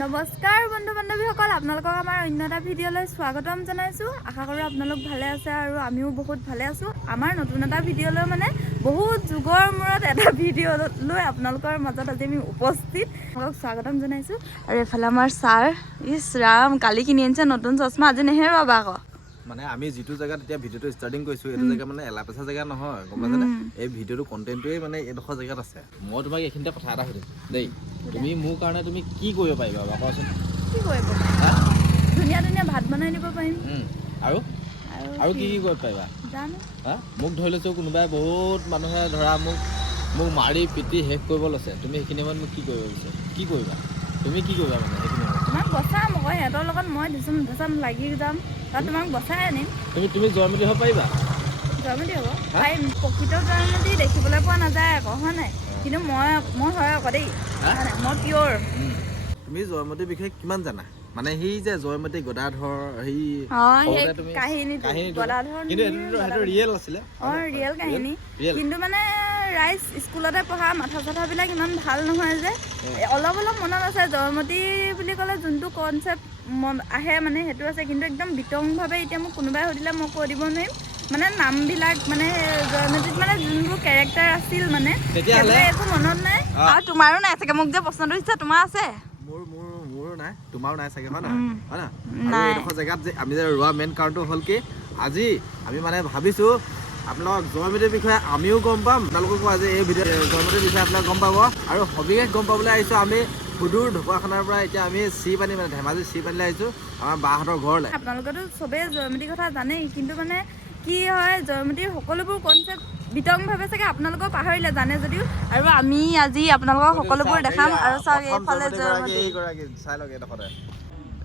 নমস্কাৰ বন্ধু বান্ধৱীসকল আপোনালোকক আমাৰ অন্য এটা ভিডিঅ'লৈ স্বাগতম জনাইছোঁ। আশা কৰোঁ আপোনালোক ভালে আছে আৰু আমিও বহুত ভালে আছোঁ। আমাৰ নতুন এটা ভিডিঅ'লৈ মানে বহুত যুগৰ মূৰত এটা ভিডিঅ' লৈ আপোনালোকৰ মাজত আজি আমি উপস্থিত। আপোনালোকক স্বাগতম জনাইছোঁ। আৰু এইফালে আমাৰ ছাৰ ইছ ৰাম কালি কিনি আনিছে নতুন চশমা আজি নেহেৰুৱাবা আকৌ। মানে আমি যিটো জেগাত এতিয়া ভিডিঅ'টো ষ্টাৰ্টিং কৰিছোঁ এইটো জেগা মানে এলাপেচা জেগা নহয় গম পাইছানে? এই ভিডিঅ'টো কণ্টেণ্টটোৱে মানে এইডোখৰ জেগাত আছে। মই তোমাক এইখিনিতে কথা এটা সুধিম দেই। তুমি মোৰ কাৰণে তুমি কি কৰিব পাৰিবা বাৰু কোৱাচোন? কি কৰিব? ধুনীয়া ধুনীয়া ভাত বনাই দিব পাৰিম। আৰু? আৰু কি? কি কৰিব পাৰিবা? মোক ধৰি লৈছোঁ কোনোবাই বহুত মানুহে ধৰা মোক মোক মাৰি পিটি শেষ কৰিব লৈছে। তুমি সেইখিনি সময়ত মোক কি কৰিব বিচাৰা কি কৰিবা? তুমি কি কৰিবা মানে সেইখিনি সময়ত? তোমাক বচাম আকৌ সিহঁতৰ লগত মই ধুচুম ধুচাম লাগি যাম। তাত তোমাক বচাই আনিম। তুমি তুমি জয়মতী হ'ব পাৰিবা? জয়মতী হ'ব। হা? পাৰিম প্ৰকৃত জয়মতী দেখিবলৈ পোৱা নাযায় আকৌ হয় নাই? কিন্তু মই মই হয় আকৌ দেই? মই পিয়'ৰ। তুমি জয়মতীৰ বিষয়ে কিমান জানা? মানে সেই যে জয়মতী গদাধৰ সেই কাহিনীটো কিন্তু এইটো সেইটো ৰিয়েল আছিলে। অঁ ৰিয়েল কাহিনী। ৰিয়েল কিন্তু মানে ৰাইজ স্কুলতে পঢ়া মাথা চাথাবিলাক ইমান ভাল নহয় যে। অলপ অলপ মনত আছে জয়মতী বুলি ক'লে যোনটো কনচেপ্ট আহে মানে সেইটো আছে। কিন্তু একদম বিতংভাৱে এতিয়া মোক কোনোবাই সুধিলে মই কৈ দিব নোৱাৰিম। মানে নামবিলাক মানে জয়মতীত মানে যোনবোৰ কেৰেক্টাৰ আছিল মানে একো মনত নাই। আৰু তোমাৰো নাই চাগে। মোক যে প্ৰশ্নটো দিছা তোমাৰ আছে? মোৰ মোৰ মোৰো নাই। তোমাৰো নাই চাগে হয় না? হয় না? নাই। এইডোখৰ জেগাত যে আমি যে ৰোৱা মেইন কাৰণটো হ'ল কি আজি আমি মানে ভাবিছোঁ আপোনালোকক জয়মতীৰ বিষয়ে আমিও গম পাম। আপোনালোককো আজি এই ভিডিঅ' জয়মতীৰ বিষয়ে আপোনালোকে গম পাব। আৰু সবিশেষ গম পাবলৈ আহিছোঁ আমি সুদূৰ ঢকুৱাখানাৰ পৰা এতিয়া আমি চি পানী মানে ধেমাজি চি পানীলৈ আহিছোঁ। আমাৰ বাহঁতৰ ঘৰলৈ। আপোনালোকেতো চবেই জয়মতীৰ কথা জানেই কিন্তু মানে কি হয় জয়মতীৰ সকলোবোৰ কনচেপ্ট বিতংভাৱে চাগে আপোনালোকক পাহৰিলে জানে যদিও আৰু আমি আজি আপোনালোকক সকলোবোৰ দেখাম আৰু চাওক এইফালে জয়মতী জয়মতী। এইগৰাকী চাই লওক এইডোখৰতে।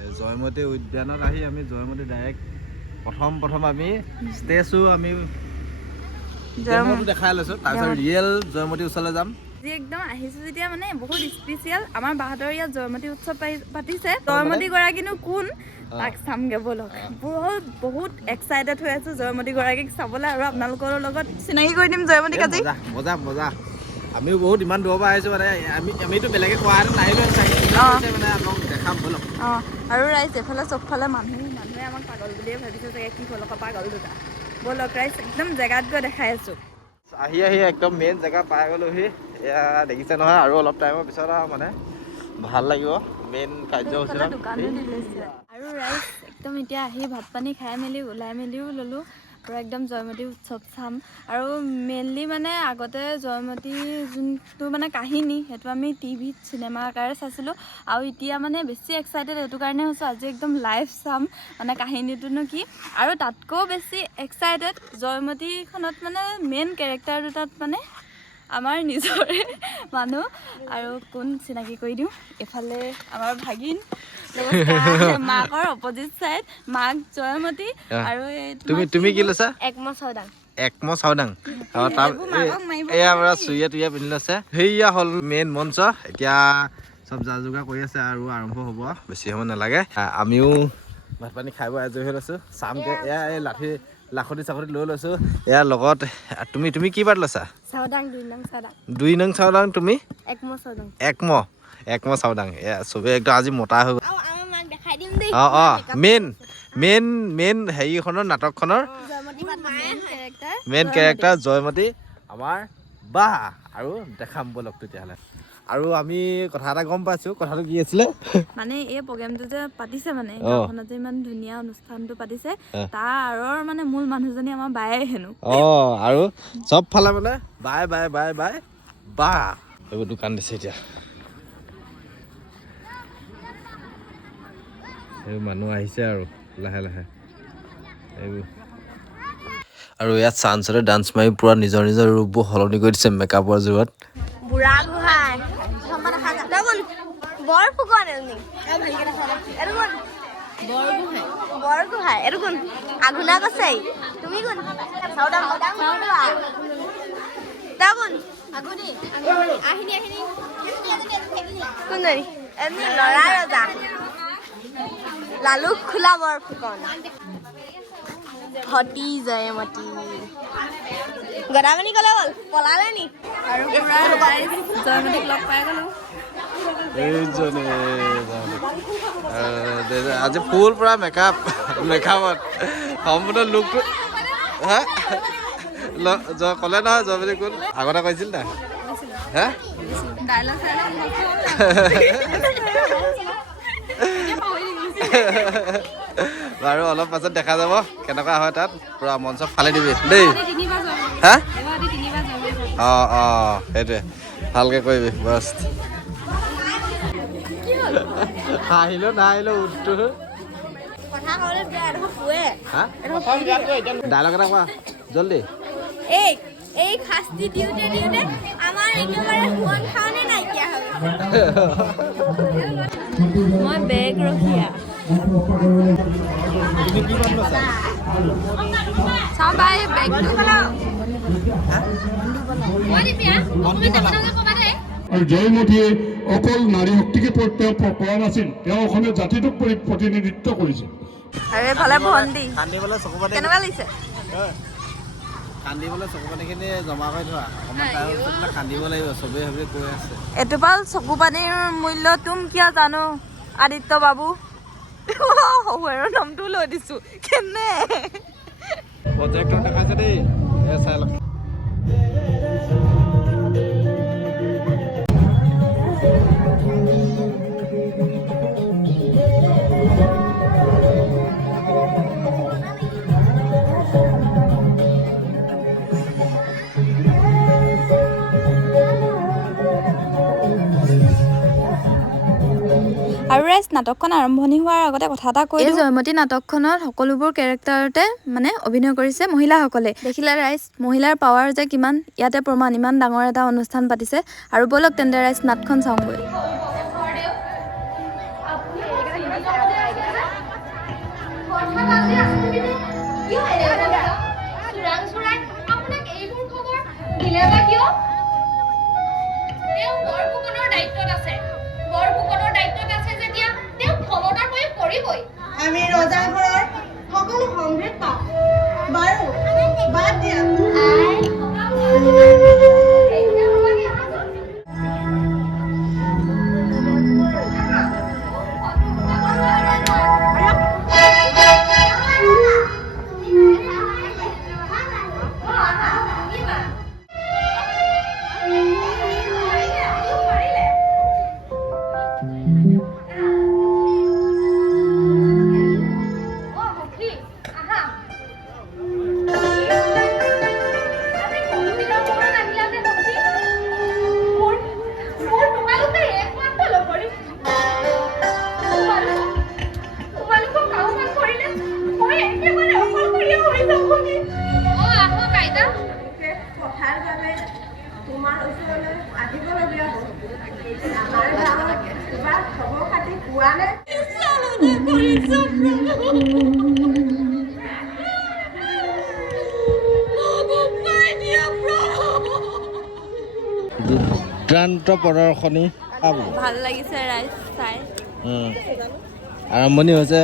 এই জয়মতী উদ্যানত আহি আমি জয়মতী ডাইৰেক্ট প্ৰথম প্ৰথম আমি ষ্টেচু আমি দেখাই লৈছোঁ তাৰপিছত ৰিয়েল জয়মতী ওচৰলৈ যাম। আজি একদম আহিছোঁ যেতিয়া মানে বহুত স্পেচিয়েল আমাৰ বাহঁতৰ ইয়াত জয়মতী উৎসৱ পাতিছে। জয়মতী গৰাকীনো কোন? তাক চামগে ব'লক। বহুত বহুত এক্সাইটেড হৈ আছোঁ জয়মতী গৰাকীক চাবলৈ আৰু আপোনালোকৰ লগত চিনাকি কৰি দিম জয়মতীক এই আজি মজা মজা আমিও বহুত ইমান দূৰৰ পৰা আহিছোঁ মানে আমি আমিতো বেলেগে কোৱা হেঁতেন নাহিলোঁ। কৈছে মানে আপোনালোক দেখাম ব'লক। অঁ আৰু ৰাইজ এইফালে চবফালে মানুহ মানুহে আমাক পাগল বুলিয়ে ভাবিছে চাগে। কি হ'ল পাগল দুটা। ব'লক ৰাইজ একদম জেগাত গৈ দেখাই আছোঁ। আহি আহি একদম মেইন জেগা পাই গ'লোহি এয়া দেখিছে নহয় আৰু অলপ টাইমৰ পিছত আৰু মানে ভাল লাগিব মেইন কাৰ্যসূচী আৰু ৰাইজ একদম এতিয়া আহি ভাত পানী খাই মেলি ওলাই মেলিও ল'লোঁ। আৰু একদম জয়মতী উৎসৱ চাম। আৰু মেইনলি মানে আগতে জয়মতী যোনটো মানে কাহিনী, সেইটো আমি টিভিত, চিনেমা আকাৰে চাইছিলোঁ। আৰু এতিয়া মানে বেছি এক্সাইটেড এইটো কাৰণে হৈছোঁ, আজি একদম লাইভ চাম মানে কাহিনীটোনো কি? আৰু তাতকৈও বেছি এক্সাইটেড জয়মতীখনত মানে মেইন কেৰেক্টাৰ দুটাত মানে আমাৰ নিজৰে মানুহ। আৰু কোন চিনাকি কৰি দিওঁ? এইফালে আমাৰ ভাগিন। মাকৰ অপজিট চাইড মাক জয়মতী। আৰু তুমি তুমি কি? লৈছা? একমা চাউদাং একম চাওদাং আৰু তাৰ এয়া নোৱাৰি। চুৰিয়া তুৰিয়া পিন্ধি লৈছে। সেয়া হ'ল মেইন মঞ্চ। এতিয়া চব যা যোগাৰ কৰি আছে আৰু আৰম্ভ হ'ব। বেছি সময় নালাগে। আমিও ভাত পানী খাই বৈ আজৰি হৈ লৈছোঁ। চামগে এয়া এই লাঠি লাখতি চাখতি লৈ লৈছোঁ। এয়া লগত তুমি তুমি কি বাট লৈছা? চাউদাং দুই নং চাউদাং চাওদাং তুমি? একমা চাউদাং একম একম চাওদাং এয়া চবেই একদম আজি মতা হৈ গ'ল। অঁ অঁ মেইন মেইন মেইন হেৰিখনৰ নাটকখনৰ মেইন কেৰেক্টাৰ জয়মতী আমাৰ বা আৰু দেখাম ব'লক তেতিয়াহ'লে। আৰু আমি কথা এটা গম পাইছোঁ কথাটো কি আছিলে? মানে এই প্ৰগ্ৰেমটো যে পাতিছে মানে। গাঁওখনত যে ইমান ধুনীয়া অনুষ্ঠানটো পাতিছে। তাৰ আঁৰৰ মানে মূল মানুহজনী আমাৰ বায়ে হেনো। অঁ আৰু চব ফালে মানে বাই বাই বাই বাই বা। এইবোৰ দোকান দিছে এতিয়া। এইবোৰ মানুহ আহিছে আৰু লাহে লাহে। এইবোৰ। আৰু ইয়াত চাঞ্চতে ডান্স মাৰি পূৰা নিজৰ নিজৰ ৰূপবোৰ সলনি কৰি দিছে মেকআপৰ জোৰত বুঢ়া গোহাঁই। বৰ ফুকন কোন? বৰ গোহাঁই। এইটো কোন? আঘোণা কছাৰী তুমি কোন? চাউদাং কোন? আহিনি আহিনি। কোনজনী লৰা ৰজা। লালুক খোলা বৰ ফুকন। জয়মতী। গদামণি কলৈ গ'ল পলালে নি? আৰু জয়মতীক লগ পাই গ'লোঁ। আজি ফুল পুৰা মেকআপ মেকআপত। সম্পূৰ্ণ লুকটো হা? ক'লে নহয় জয় বুলি কোন? আগতে কৈছিল নাই হে? বাৰু অলপ পাছত দেখা যাব কেনেকুৱা হয় তাত পুৰা মঞ্চ ফালি দিবি। দেই। হা? অঁ অঁ সেইটোৱে। ভালকৈ কৰিবি বছ। হাঁহিলেও নাহিলেও উঠটো ডাইলগ এটা কোৱা জল্দি। এই এই শাস্তি দিওঁতে দিওঁতে আমাৰ একেবাৰে সোৱণ খাওঁনে নাইকিয়া হৈ গৈছে মই বেগ ৰখীয়া। চাওঁ বাই বেগটো আৰু জয়মতীয়ে অকল নাৰী শক্তিকে তেওঁ কৰা নাছিল তেওঁ অসমীয়া জাতিটোক প্ৰতিনিধিত্ব কান্দিবলৈ চকু পানী কেনেকুৱা লাগিছে? কান্দিবলৈ চকু পানীখিনি জমা কৰি থোৱা। অকণমান কান্দিব লাগিব চবেই সেইবুলি কৈ আছে। এটোপাল চকু পানীৰ মূল্য তুম কিয় জানো আদিত্য বাবু? শহুৰৰ নামটো লৈ দিছো। কেনে? প্ৰজেক্টৰ দেখাইছে দেই। চাই লওক ৰাইজ নাটকখন আৰম্ভণি হোৱাৰ আগতে কথা এটা কৈ এই জয়মতী নাটকখনত সকলোবোৰ কেৰেক্টাৰতে মানে অভিনয় কৰিছে মহিলাসকলে। দেখিলে ৰাইজ মহিলাৰ পাৱাৰ যে কিমান ইয়াতে প্ৰমাণ ইমান ডাঙৰ এটা অনুষ্ঠান পাতিছে। আৰু ব'লক তেন্তে ৰাইজ নাটখন চাওঁগৈ। আমি রোজা ঘৰৰ সকলো সম্ভেদ পাওঁ বাৰু বাদ পাব। ভাল লাগিছে ৰাইজ চাই। আৰম্ভণি হৈছে।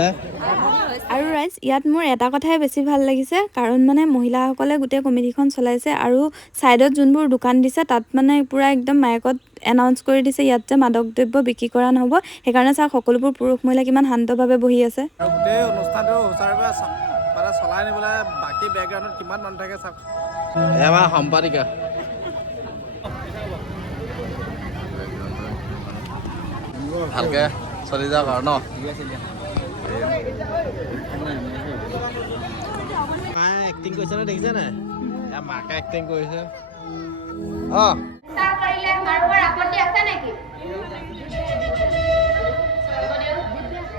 আৰু ৰাইজ ইয়াত মোৰ এটা কথাই বেছি ভাল লাগিছে কাৰণ মানে মহিলাসকলে গোটেই কমিটিখন চলাইছে আৰু ছাইডত যোনবোৰ দোকান দিছে তাত মানে পূৰা একদম মাইকত এনাউন্স কৰি দিছে ইয়াত যে মাদক দ্ৰব্য বিক্ৰী কৰা নহ'ব। সেইকাৰণে চাওক সকলোবোৰ পুৰুষ মহিলা কিমান শান্তভাৱে বহি আছে। আৰু গোটেই অনুষ্ঠানটো সুচাৰুৰূপে চ- মানে চলাই নিবলৈ বাকী বেকগ্ৰাউণ্ডত কিমান মানুহ থাকে চাওক। এমাৰ সম্পাদিকা। ভালকে চলি যাওক আৰু ন। মায়ে এক্টিং কৰিছে নে দেখিছে নাই? এয়া মাকে এক্টিং কৰিছে। অঁ। কৰিলে মানুহৰ আপত্তি আছে নেকি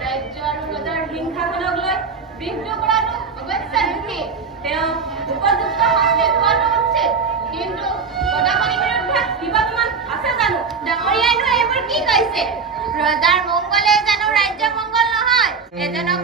ৰাজ্য আৰু ৰজাৰ হিংসাখনক লৈ বিদ্ৰোহ কৰাটো অৱশ্যে দোষী তেওঁ উপযুক্ত শাস্তি পোৱাটো উচিত কিন্তু গদাপাণিৰ বিৰুদ্ধে বিবাদমান আছে জানো? ডাঙৰীয়াইনো এইবোৰ কি কৈছে প্রজার মঙ্গলে যেন রাজ্য মঙ্গল নহয় এজনক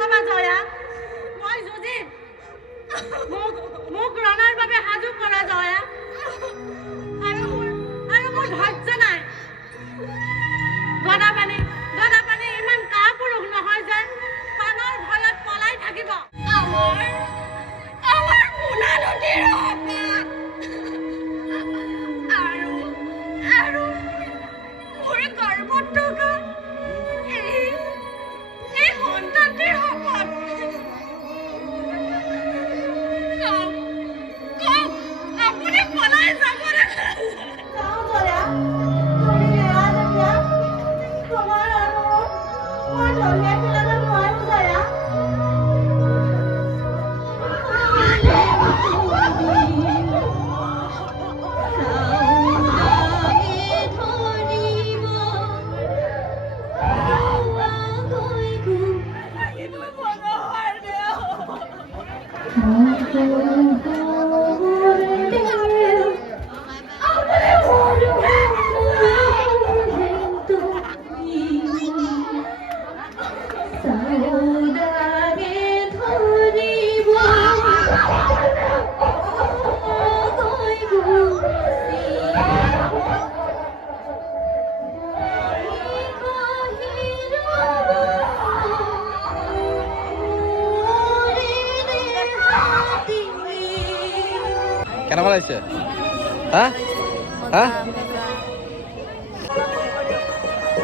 পলাই যাব নকবা জয়া। মই যুঁজিম মোক মোক ৰণৰ বাবে সাজু কৰা জয়া, আৰু আৰু মোৰ ধৈৰ্য নাই। গদাপানী গদাপানী ইমান কাপুৰুষ নহয় যে পানৰ ভয়ত পলাই থাকিব।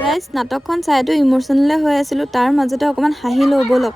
ৰাইজ নাটকখন চাইতো ইম'চনেলে হৈ আছিলোঁ তাৰ মাজতে অকণমান হাঁহি লওঁ ব'লক।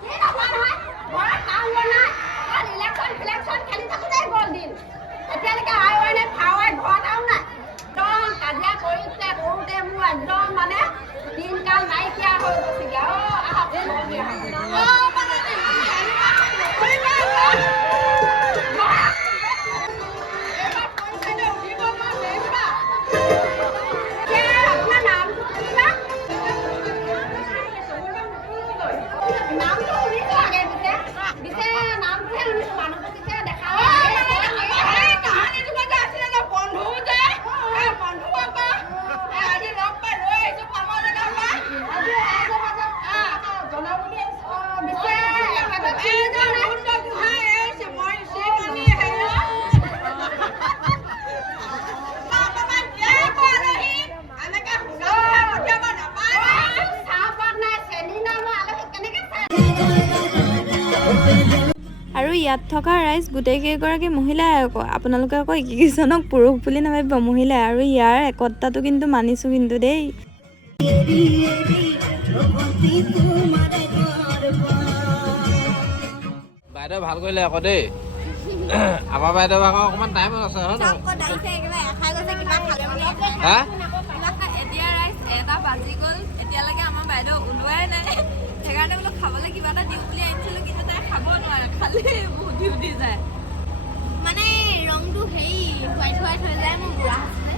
ইয়াত থকা ৰাইজ গোটেইকেইগৰাকী মহিলাই আকৌ। আপোনালোকে আকৌ এইকেইজনক পুৰুষ বুলি নাভাবিব মহিলাই। আৰু ইয়াৰ একতাটো কিন্তু মানিছোঁ কিন্তু দেই। বাইদেউ ভাল কৰিলে আকৌ দেই। আমাৰ বাইদেউ আকৌ অকণমান টাইম আছে হয় নহয়? এতিয়ালৈকে আমাৰ বাইদেউ ওলোৱাই নাই। সেইকাৰণে বোলো খাবলৈ কিবা এটা দিওঁ বুলি আনিছিলোঁ খাব নোৱাৰে খালি উঠি উঠি যায় মানে ৰংটো হেৰি হোৱাইট হোৱাইট হৈ যায় মোৰ বুঢ়া হৈছিলে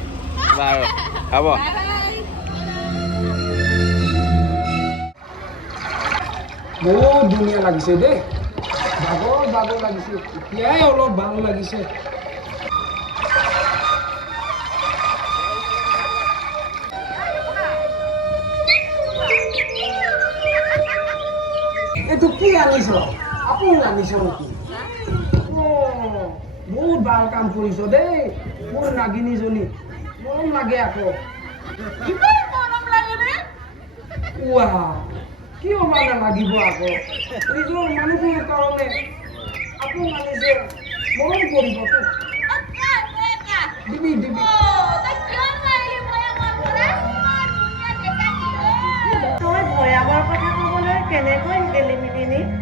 বাৰু হ'ব। বহুত ধুনীয়া লাগিছে দেই। ভাগৰ ভাগৰ লাগিছে। এতিয়াই অলপ ভালো লাগিছে। এইটো কি আনিছ? আপোন আনিছ নেকি অ', বহুত ভাল কাম কৰিছ দেই মোৰ নাগিনীজনী মৰম লাগে আকৌ। ইমান মৰম লাগেনে ৱা কিয় মানে লাগিব আকৌ? নিজৰ মানুহটোৰ কাৰণে আপোন আনিছে মৰম কৰিব তোক আচ্ছা, আচ্ছা। দিবি দিবি। অ', তই কিয় নোৱাৰিলি ভৈয়ামৰ পৰা? ইমান ধুনীয়া ডেকা জীয়ৰী। তই ভয়াৱৰ কথা ক'বলৈ কেনেকৈ শিকিলি মিতিনি মই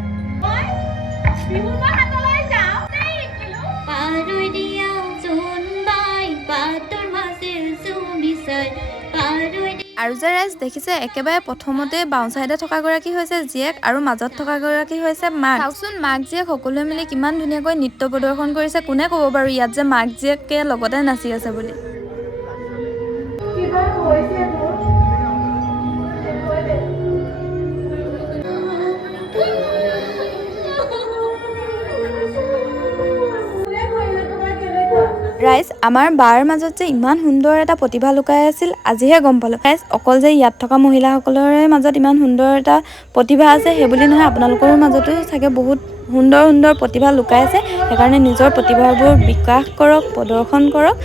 বিহুৰ হাতলৈ যাওঁতেই শিকিলো। পাৰৈ দিয়া জোন বাই পাতৰ মাজে জুমি চাই পাৰৈ আৰু যে ৰাইজ দেখিছে, একেবাৰে প্ৰথমতে বাওঁ চাইডে থকাগৰাকী হৈছে জীয়েক আৰু মাজত থকাগৰাকী হৈছে মাক চাওকচোন মাক জীয়েক সকলোৱে মিলি কিমান ধুনীয়াকৈ নৃত্য প্ৰদৰ্শন কৰিছে, কোনে ক'ব বাৰু ইয়াত যে মাক জীয়েকে লগতে নাচি আছে বুলি ৰাইজ আমাৰ বাৰ মাজত যে ইমান সুন্দৰ এটা প্ৰতিভা লুকাই আছিল আজিহে গম পালোঁ। ৰাইজ অকল যে ইয়াত থকা মহিলাসকলৰে মাজত ইমান সুন্দৰ এটা প্ৰতিভা আছে সেইবুলি নহয় আপোনালোকৰ মাজতো চাগে বহুত সুন্দৰ সুন্দৰ প্ৰতিভা লুকাই আছে। সেইকাৰণে নিজৰ প্ৰতিভাবোৰ বিকাশ কৰক প্ৰদৰ্শন কৰক।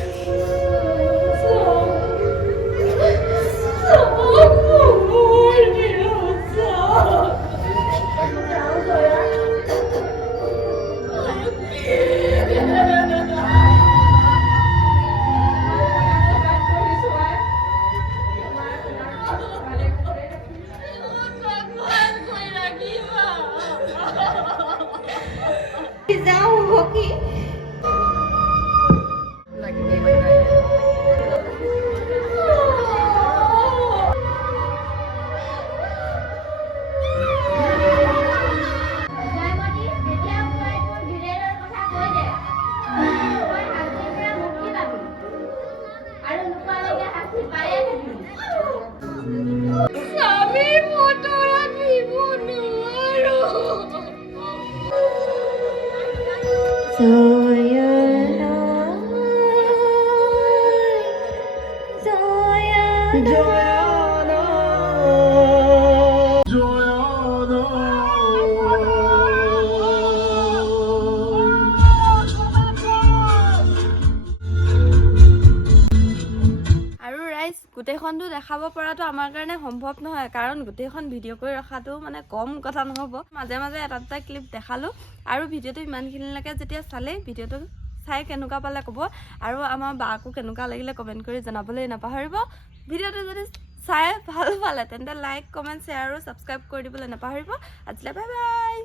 গোটেইখনটো দেখাব পৰাটো আমাৰ কাৰণে সম্ভৱ নহয়। কাৰণ গোটেইখন ভিডিঅ' কৰি ৰখাটো মানে কম কথা নহ'ব। মাজে মাজে এটা দুটা ক্লিপ দেখালোঁ আৰু ভিডিঅ'টো ইমানখিনিলৈকে যেতিয়া চালে ভিডিঅ'টো চাই কেনেকুৱা পালে ক'ব আৰু আমাৰ বাকো কেনেকুৱা লাগিলে কমেণ্ট কৰি জনাবলৈ নাপাহৰিব। ভিডিঅ'টো যদি চাই ভাল পালে তেন্তে লাইক কমেণ্ট শ্বেয়াৰ আৰু ছাবস্ক্ৰাইব কৰি দিবলৈ নাপাহৰিব। আজিলৈ বাই বাই